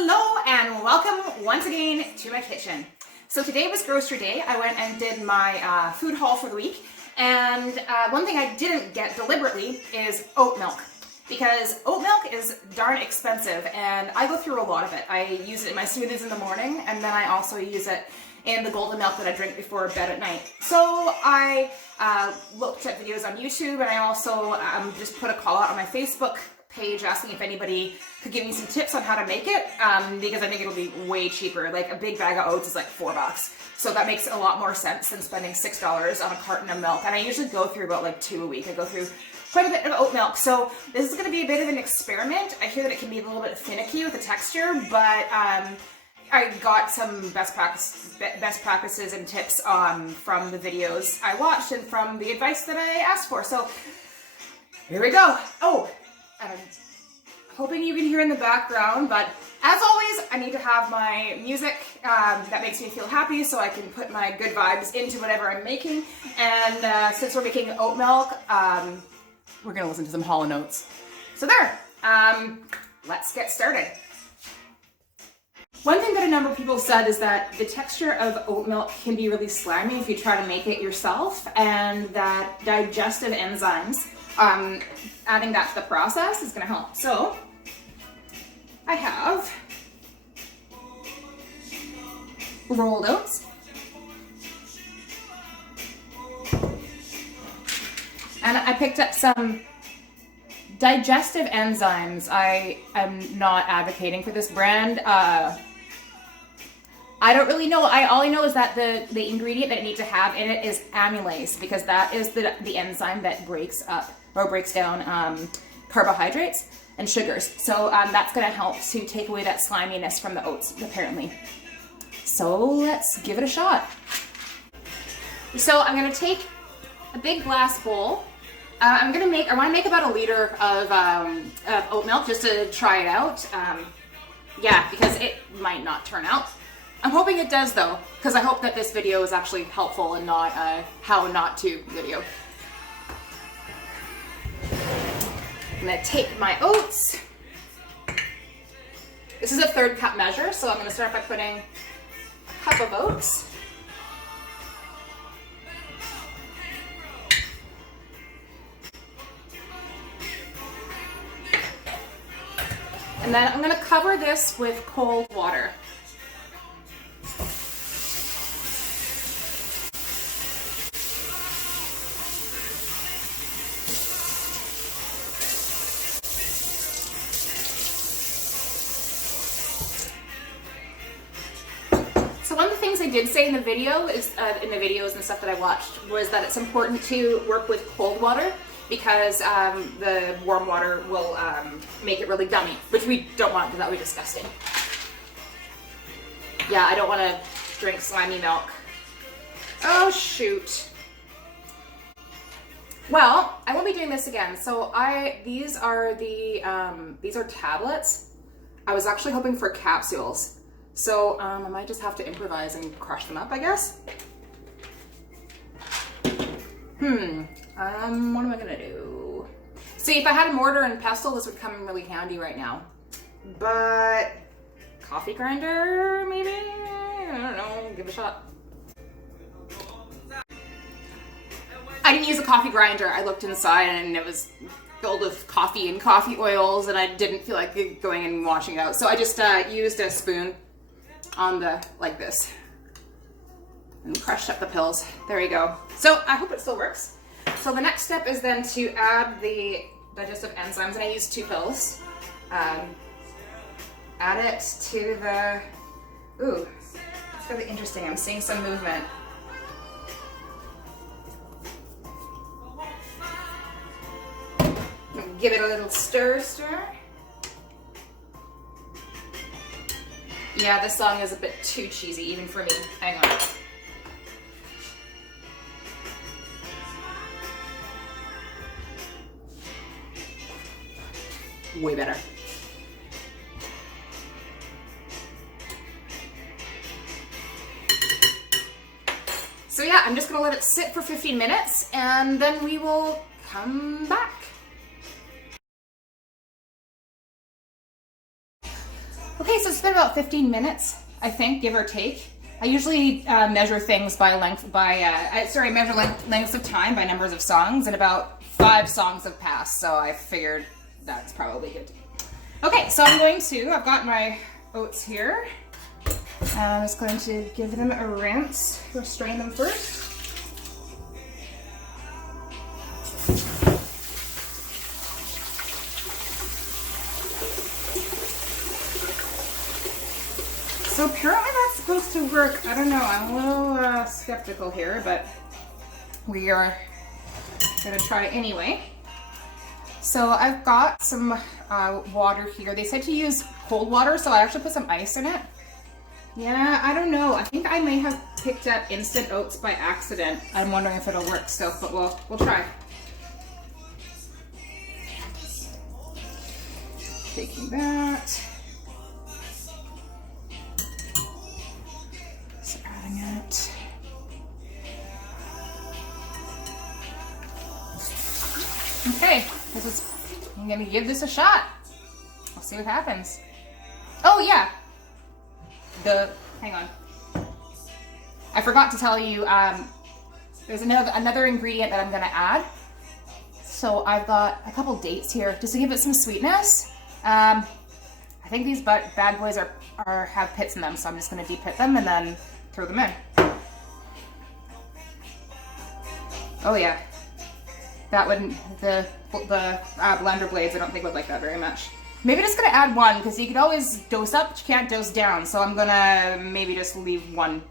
Hello and welcome once again to my kitchen. So today was grocery day. I went and did my food haul for the week, and one thing I didn't get deliberately is oat milk, because oat milk is darn expensive and I go through a lot of it. I use it in my smoothies in the morning, and then I also use it in the golden milk that I drink before bed at night. So I looked at videos on YouTube, and I also just put a call out on my Facebook page asking if anybody could give me some tips on how to make it, because I think it'll be way cheaper. Like a big bag of oats is like $4. So that makes a lot more sense than spending $6 on a carton of milk. And I usually go through about like 2 a week. I go through quite a bit of oat milk. So this is going to be a bit of an experiment. I hear that it can be a little bit finicky with the texture, but I got some best practices and tips from the videos I watched and from the advice that I asked for. So here we go. Oh, I'm hoping you can hear in the background, but as always, I need to have my music that makes me feel happy so I can put my good vibes into whatever I'm making. And since we're making oat milk, we're gonna listen to some Hall & Oates. So there, let's get started. One thing that a number of people said is that the texture of oat milk can be really slimy if you try to make it yourself, and that digestive enzymes, adding that to the process is going to help. So I have rolled oats, and I picked up some digestive enzymes. I am not advocating for this brand. I don't really know. All I know is that the ingredient that I need to have in it is amylase, because that is the enzyme that breaks up or breaks down carbohydrates and sugars. So that's going to help to take away that sliminess from the oats, apparently. So let's give it a shot. So I'm going to take a big glass bowl. I want to make about 1 liter of oat milk just to try it out. Yeah, because it might not turn out. I'm hoping it does though, because I hope that this video is actually helpful and not a how not to video. I'm gonna take my oats. This is a 1/3 cup measure, so I'm gonna start by putting a cup of oats. And then I'm gonna cover this with cold water. So one of the things I did say in the video is, in the videos and stuff that I watched, was that it's important to work with cold water, because the warm water will make it really gummy, which we don't want, because that would be disgusting. Yeah, I don't want to drink slimy milk. Oh shoot. Well, I won't be doing this again. So these are tablets. I was actually hoping for capsules. So I might just have to improvise and crush them up, I guess. What am I gonna do? See, if I had a mortar and pestle, this would come in really handy right now. But coffee grinder, maybe? I don't know, give it a shot. I didn't use a coffee grinder. I looked inside and it was filled with coffee and coffee oils, and I didn't feel like going and washing it out. So I just used a spoon on like this, and crushed up the pills. There you go. So I hope it still works. So the next step is then to add the digestive enzymes, and I use 2 pills. Add it to the, ooh, that's really interesting. I'm seeing some movement. Give it a little stir. Yeah, this song is a bit too cheesy, even for me. Hang on. Way better. So yeah, I'm just gonna let it sit for 15 minutes, and then we will come back. Okay, so it's been about 15 minutes, I think, give or take. I usually measure things by lengths of time by numbers of songs, and about 5 songs have passed, so I figured that's probably good. Okay, so I've got my oats here. I'm just going to give them a rinse. We'll strain them first. So apparently that's supposed to work. I don't know, I'm a little skeptical here, but we are gonna try anyway. So I've got some water here. They said to use cold water, so I actually put some ice in it. Yeah, I don't know. I think I may have picked up instant oats by accident. I'm wondering if it'll work still, but we'll try. Taking that. So adding it. Okay, I'm gonna give this a shot. I'll see what happens. Oh yeah. Hang on. I forgot to tell you, there's another ingredient that I'm gonna add. So I've got a couple dates here just to give it some sweetness. I think these bad boys have pits in them, so I'm just gonna de-pit them and then throw them in. Oh yeah. That wouldn't, the blender blades I don't think would like that very much. Maybe just gonna add one, because you could always dose up, but you can't dose down. So I'm gonna maybe just leave one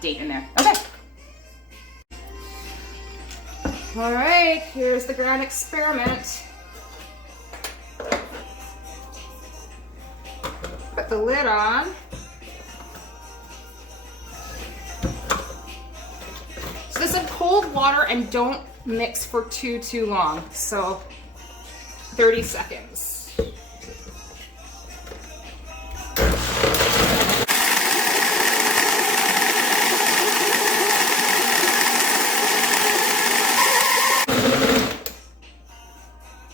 date in there. Okay. All right, here's the grand experiment. Put the lid on. So this is cold water, and don't mix for too long. So 30 seconds.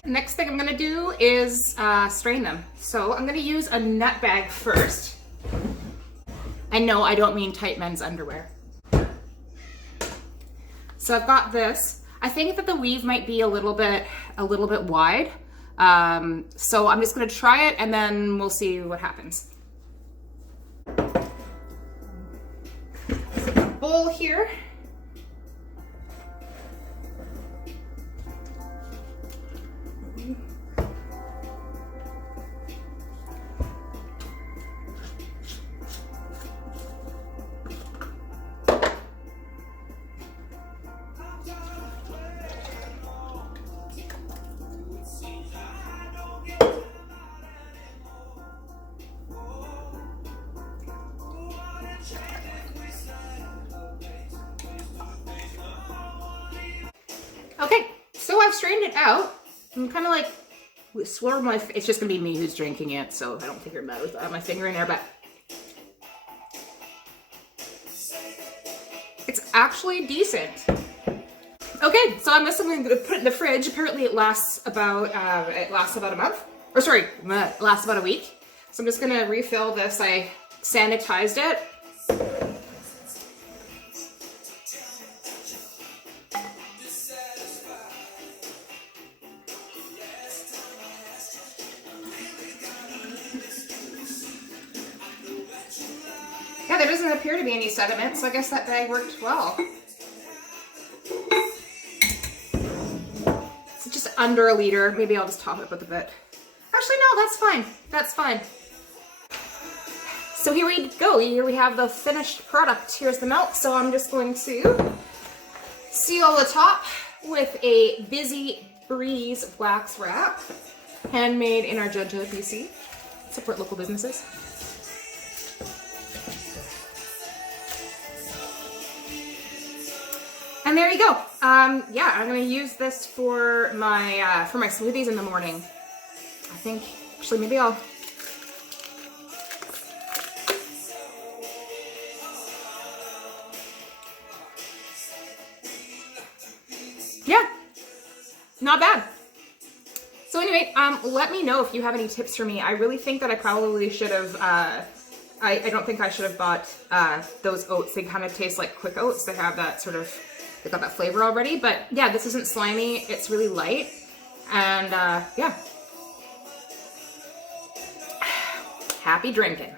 Next thing I'm gonna do is strain them. So I'm gonna use a nut bag first. And no, I don't mean tight men's underwear. So I've got this. I think that the weave might be a little bit wide. So I'm just gonna try it and then we'll see what happens. So a bowl here. Okay, so I've strained it out. I'm kind of like, it's just gonna be me who's drinking it, so I don't think it matters. I have my finger in there, but it's actually decent. Okay, so I'm just going to put it in the fridge. Apparently it lasts about a month. Or sorry, it lasts about a week. So I'm just gonna refill this. I sanitized it. Yeah, there doesn't appear to be any sediment, so I guess that bag worked well. It's just under a liter. Maybe I'll just top it up with a bit. Actually, no, that's fine. That's fine. So here we go. Here we have the finished product. Here's the milk. So I'm just going to seal the top with a Busy Breeze wax wrap, handmade in Argenta, BC. Support local businesses. And there you go. Yeah, I'm gonna use this for my smoothies in the morning. I think, actually, maybe I'll. Yeah, not bad. So anyway, let me know if you have any tips for me. I really think that I probably should have, I don't think I should have bought those oats. They kind of taste like quick oats. They have that sort of, they got that flavor already. But yeah, this isn't slimy. It's really light. And yeah. Happy drinking.